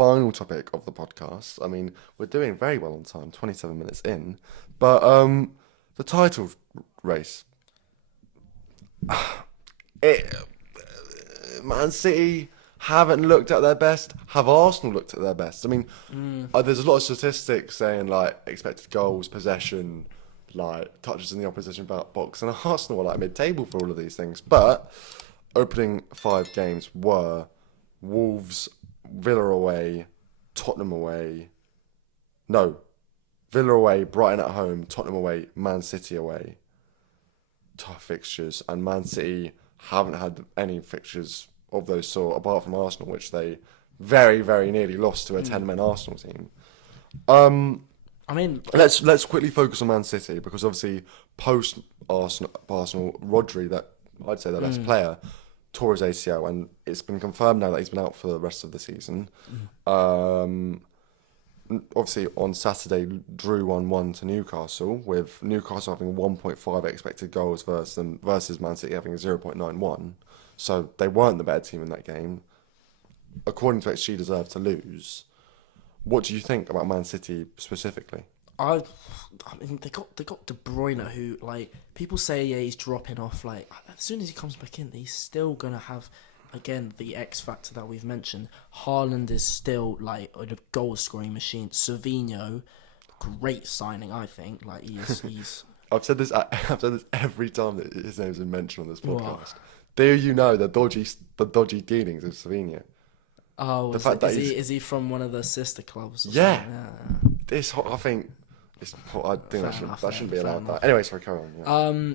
final topic of the podcast. I mean, we're doing very well on time, 27 minutes in. But the title race. It, Man City haven't looked at their best. Have Arsenal looked at their best? I mean, there's a lot of statistics saying like expected goals, possession, like touches in the opposition box, and Arsenal are like mid-table for all of these things. But opening 5 games were Wolves, Villa away, Tottenham away. No, Villa away, Brighton at home, Tottenham away, Man City away. Tough fixtures, and Man City haven't had any fixtures of those sort apart from Arsenal, which they very, very nearly lost to a 10-man Arsenal team. I mean, let's quickly focus on Man City because obviously post Arsenal, Rodri, that I'd say their best player, tore his ACL, and it's been confirmed now that he's been out for the rest of the season. Obviously, on Saturday, drew 1-1 to Newcastle, with Newcastle having 1.5 expected goals versus Man City having 0.91. So they weren't the better team in that game. According to XG, deserved to lose. What do you think about Man City specifically? I mean, they got De Bruyne, who, like, people say, yeah, he's dropping off. Like, as soon as he comes back in, he's still gonna have, again, the X factor that we've mentioned. Haaland is still like a goal scoring machine. Savinho, great signing, I think. Like, he's. I've said this every time that his name's been mentioned on this podcast. What? Do you know the dodgy dealings of Savinho? Oh, is he from one of the sister clubs? Yeah. I think that shouldn't be allowed. That anyway. Sorry, carry on. Yeah.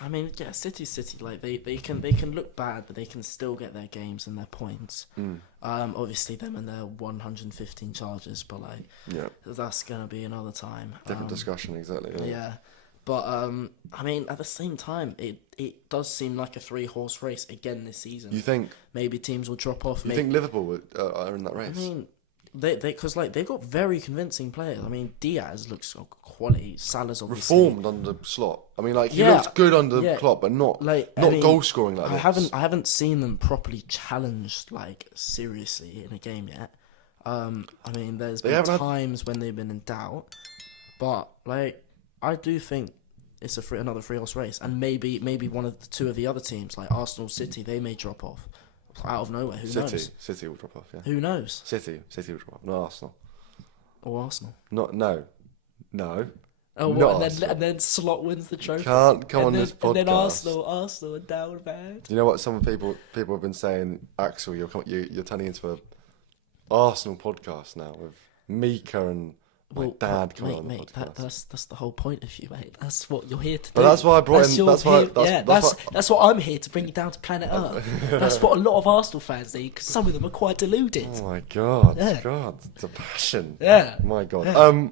I mean, yeah, City. Like they can look bad, but they can still get their games and their points. Obviously them and their 115 charges, but like, that's gonna be another time. Different discussion, exactly. Yeah. But I mean, at the same time, it does seem like a 3-horse race again this season. You think maybe teams will drop off? You think Liverpool are in that race? I mean, because like they've got very convincing players. I mean, Diaz looks quality. Salah's obviously reformed under Slot. I mean, like he looks good under Klopp, but not goal scoring like this. I haven't seen them properly challenged like seriously in a game yet. I mean, there's been times when they've been in doubt, but like I do think it's another 3-horse race, and maybe one of the two of the other teams, like Arsenal, City, they may drop off out of nowhere. Who knows? City will drop off. Yeah. Who knows? City will drop off. Not Arsenal. Or Arsenal. No. Oh, what? And then Slot wins the trophy. Can't come on this podcast. And then Arsenal are down bad. You know what? Some people have been saying, Axel, you're turning into a Arsenal podcast now with Mika and my dad coming on the podcast. That's the whole point of you, mate. That's what you're here to do. But that's why I brought in. That's what I'm here to bring you down to planet Earth. That's what a lot of Arsenal fans need, because some of them are quite deluded. Oh my god, God, the passion. Yeah, my god.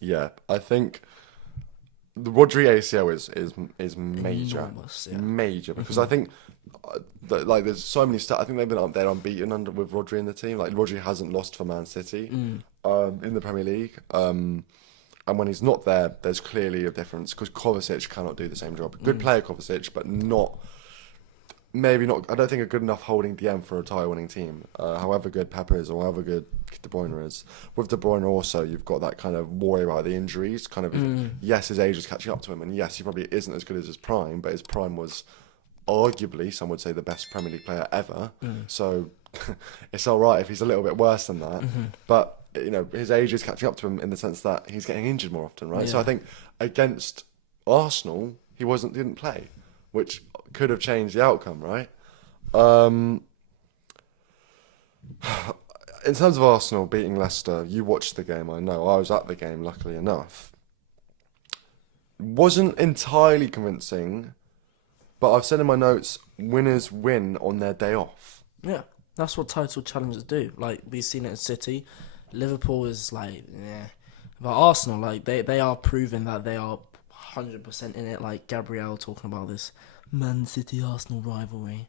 Yeah, I think the Rodri ACL is major, enormous, major, because I think like there's so many stats. I think they've been up there unbeaten with Rodri in the team. Like Rodri hasn't lost for Man City in the Premier League. And when he's not there, there's clearly a difference because Kovacic cannot do the same job. Good player Kovacic, but maybe not. I don't think a good enough holding DM for a title-winning team. However good Pep is, or however good De Bruyne is. With De Bruyne also, you've got that kind of worry about the injuries. Kind of yes, his age is catching up to him, and yes, he probably isn't as good as his prime, but his prime was arguably, some would say, the best Premier League player ever. So it's all right if he's a little bit worse than that. But you know, his age is catching up to him in the sense that he's getting injured more often, right? Yeah. So I think against Arsenal, he didn't play, which could have changed the outcome, right? In terms of Arsenal beating Leicester, you watched the game, I know. I was at the game, luckily enough. Wasn't entirely convincing, but I've said in my notes, winners win on their day off. Yeah, that's what title challenges do. Like, we've seen it at City. Liverpool is like, yeah. But Arsenal, like, they are proving that they are 100% in it. Like, Gabriel talking about this Man City-Arsenal rivalry.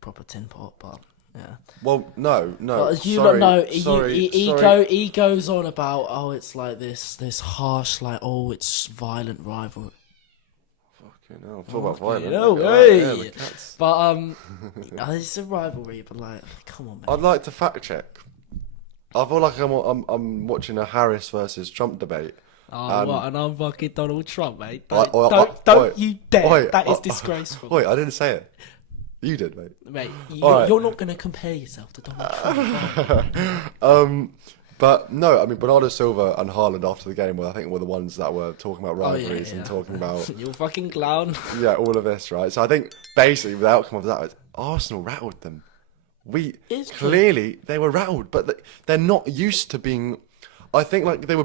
Proper tin pot, but... yeah. Well, no. He goes on about, it's like this harsh, like, it's violent rivalry. Fucking hell, talk about violent. No way. Yeah, but it's a rivalry. But like, come on, man. I'd like to fact check. I feel like I'm watching a Harris versus Trump debate. Oh, what? And I'm fucking Donald Trump, mate. Don't you dare. That is disgraceful. Wait, I didn't say it. You did, mate. Mate, you're not going to compare yourself to Donald Trump. But no, I mean, Bernardo Silva and Haaland after the game were, I think, were the ones that were talking about rivalries and talking about... You fucking clown. Yeah, all of this, right? So I think, basically, the outcome of that was Arsenal rattled them. Clearly, they were rattled, but they're not used to being... I think like they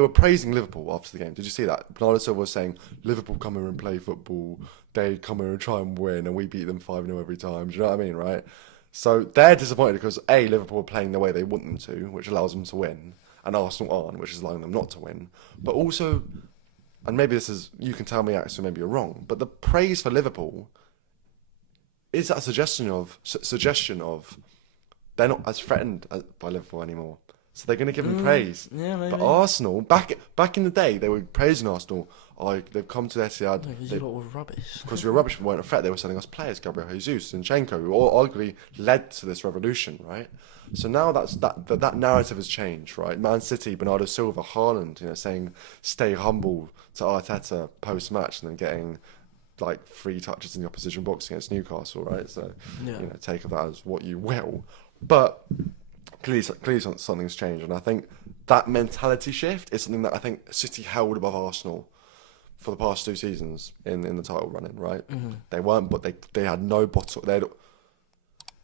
were praising Liverpool after the game. Did you see that? Bernardo Silva was saying, Liverpool come here and play football. They come here and try and win, and we beat them 5-0 every time. Do you know what I mean, right? So they're disappointed because A, Liverpool are playing the way they want them to, which allows them to win, and Arsenal aren't, which is allowing them not to win. But also, and maybe this is, you can tell me actually maybe you're wrong, but the praise for Liverpool is that a suggestion of they're not as threatened by Liverpool anymore. So they're going to give them praise. Yeah, maybe. But Arsenal, back in the day, they were praising Arsenal. They've come to Etihad. Because you lot were rubbish. Because we were rubbish, we weren't a threat. They were selling us players, Gabriel Jesus, Zinchenko, who all arguably led to this revolution, right? So now that narrative has changed, right? Man City, Bernardo Silva, Haaland, saying stay humble to Arteta post-match and then getting like 3 touches in the opposition box against Newcastle, right? So, take that as what you will. But... Clearly something's changed, and I think that mentality shift is something that I think City held above Arsenal for the past 2 seasons in the title running, right? Mm-hmm. They weren't, but they had no bottle.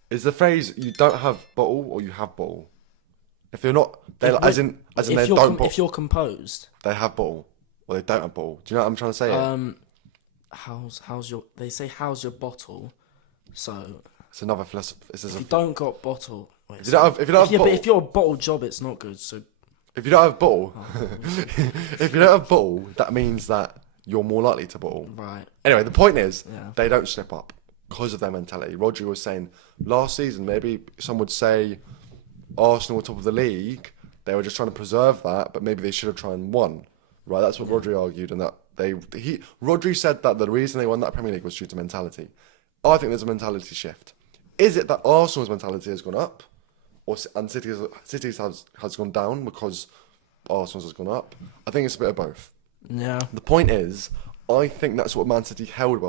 Is the phrase you don't have bottle or you have bottle? If you're not, as in they don't. If you're composed, they have bottle or they don't have bottle. Do you know what I'm trying to say? How's your? They say how's your bottle, so it's another philosophy. If you don't got bottle. Wait, if you're a bottle job, it's not good. So if you don't have bottle, if you don't have bottle, that means that you're more likely to bottle. Right. Anyway, the point is they don't slip up because of their mentality. Rodri was saying last season, maybe some would say Arsenal were top of the league. They were just trying to preserve that, but maybe they should have tried and won. Right. That's what Rodri argued, and that Rodri said that the reason they won that Premier League was due to mentality. I think there's a mentality shift. Is it that Arsenal's mentality has gone up? And City's has gone down because Arsenal's has gone up. I think it's a bit of both. Yeah. The point is, I think that's what Man City held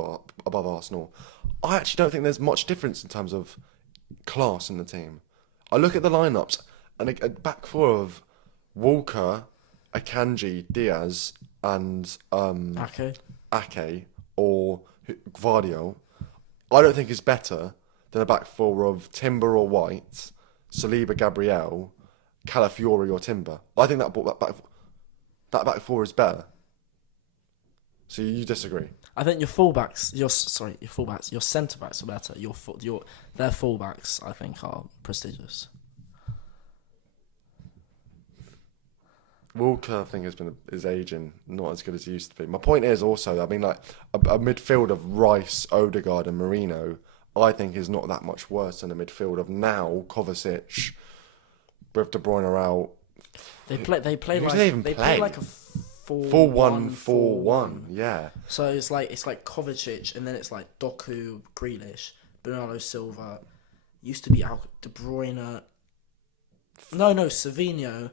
above Arsenal. I actually don't think there's much difference in terms of class in the team. I look at the lineups and a back four of Walker, Akanji, Diaz, and Ake or Gvardiol. I don't think is better than a back four of Timber or White, Saliba, Gabriel, Calafiori or Timber. I think that back four is better. So you disagree? I think your fullbacks, your centre backs are better. Their fullbacks, I think, are prestigious. Walker, I think, is aging, not as good as he used to be. My point is also, I mean, like a midfield of Rice, Odegaard, and Marino, I think is not that much worse than a midfield of now Kovacic, with De Bruyne out. They play like a 4-1-4-1. Yeah. So it's like Kovacic, and then it's like Doku, Grealish, Bernardo Silva. Used to be out De Bruyne. No, Savinho,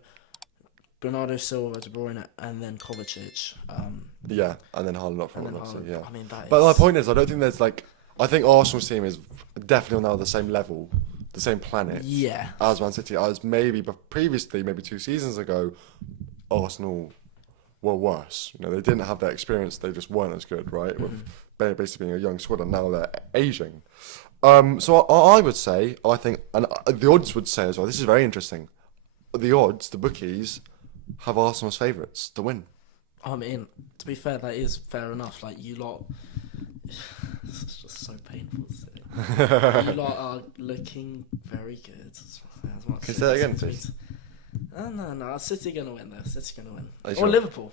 Bernardo Silva, De Bruyne, and then Kovacic. Yeah, and then Haaland up front, obviously. Yeah. I mean, but my point is, I don't think there's I think Arsenal's team is definitely now the same level, the same planet. Yeah. As Man City, but previously, maybe 2 seasons ago, Arsenal were worse. They didn't have that experience. They just weren't as good, right? With basically being a young squad, and now they're aging. So I would say, I think, and the odds would say as well. This is very interesting. The odds, the bookies, have Arsenal as favourites to win. I mean, to be fair, that is fair enough. Like, you lot... It's just so painful to say. You lot are looking very good. Can you say that again, please? No. City going to win, though. City going to win. Or sure? Liverpool.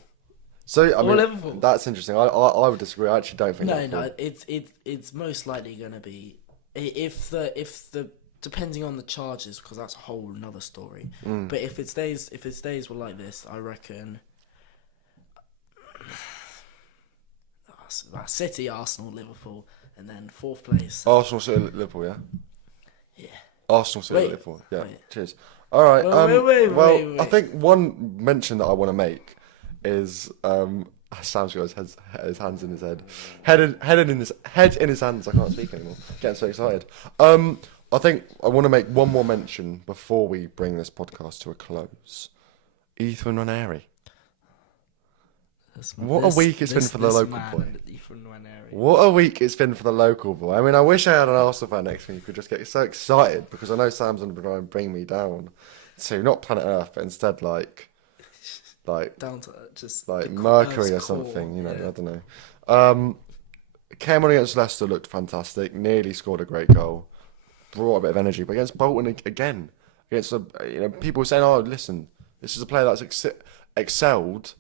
So, I mean, Liverpool. That's interesting. I would disagree. I actually don't think No, it's most likely going to be... If the depending on the charges, because that's a whole another story. But if it stays like this, I reckon City, Arsenal, Liverpool, and then fourth place. Arsenal, City, Liverpool, yeah? Yeah. Arsenal, City, Wait, Liverpool. Yeah, wait. cheers. All right. Wait. I think one mention that I want to make is Sam's got his hands in his head, head in his hands. I can't speak anymore. Getting so excited. I think I want to make one more mention before we bring this podcast to a close. Ethan Raneri. What a week it's been for the local boy. What a week it's been for the local boy. I mean, I wish I had an Arsenal fan next to me who could just get so excited because I know Sam's going to try and bring me down to not planet Earth, but instead like down to just like Mercury or something. You know, I don't know. Came on against Leicester, looked fantastic. Nearly scored a great goal. Brought a bit of energy, but against Bolton again, against people were saying, "Oh, listen, this is a player that's excelled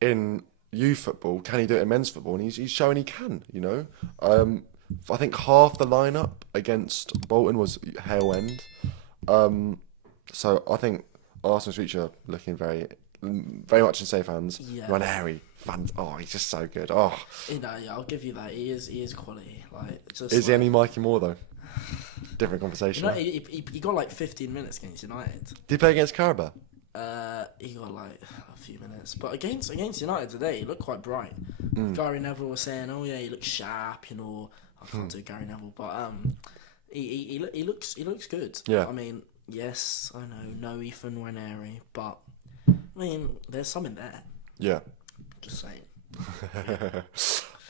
in youth football. Can he do it in men's football?" And he's showing he can. You know, I think half the lineup against Bolton was Hale End. So I think Arsenal's future looking very much in safe hands. Yeah. Ranieri, he's just so good. Oh, yeah, I'll give you that. He is quality. Is he any Mikey Moore though? Different conversation. He got like 15 minutes against United. Did he play against Carabao? He got like a few minutes, but against United today, he looked quite bright. Gary Neville was saying, "Oh yeah, he looks sharp." You know, I can't do Gary Neville, but he looks good. Yeah. I mean, yes, I know, no Ethan Ranieri, but I mean, there's something there. Yeah. Just saying.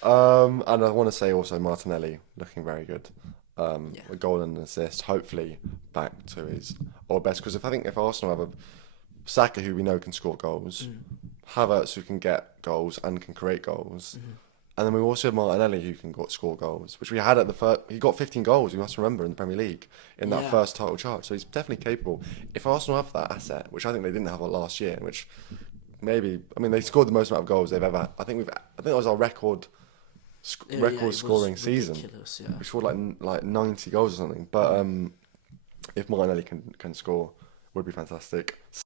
And I want to say also Martinelli looking very good. A goal and an assist, hopefully back to his best. Because if Arsenal have a Saka who we know can score goals, Havertz who can get goals and can create goals, and then we also have Martinelli who can score goals, which we had at the first. He got 15 goals. You must remember in the Premier League in that first title charge. So he's definitely capable. If Arsenal have that asset, which I think they didn't have last year, which maybe they scored the most amount of goals they've ever. I think that was our record scoring season. Yeah. We scored like 90 goals or something. But if Martinelli can score, would be fantastic.